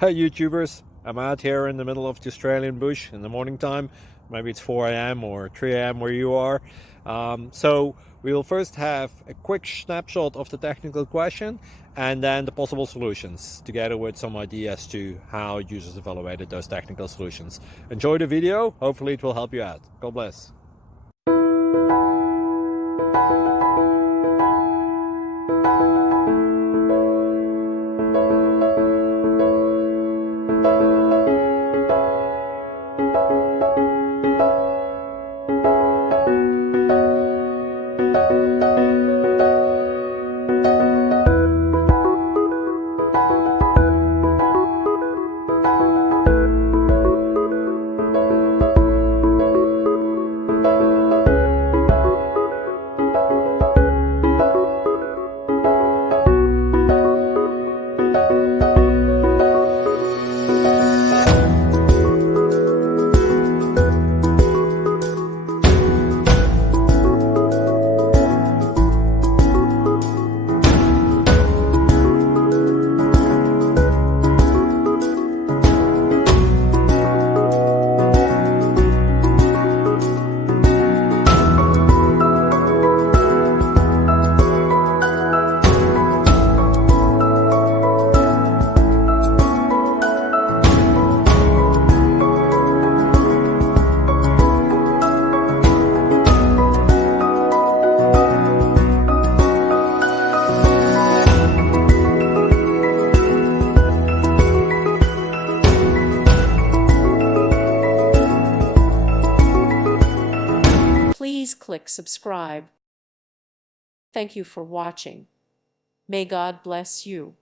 Hey YouTubers, I'm out here in the middle of the Australian bush in the morning time. Maybe it's 4 a.m. or 3 a.m. where you are. So we will first have a quick snapshot of the technical question and then the possible solutions, together with some ideas to how users evaluated those technical solutions. Enjoy the video, hopefully it will help you out. God bless. Please click subscribe. Thank you for watching. May God bless you.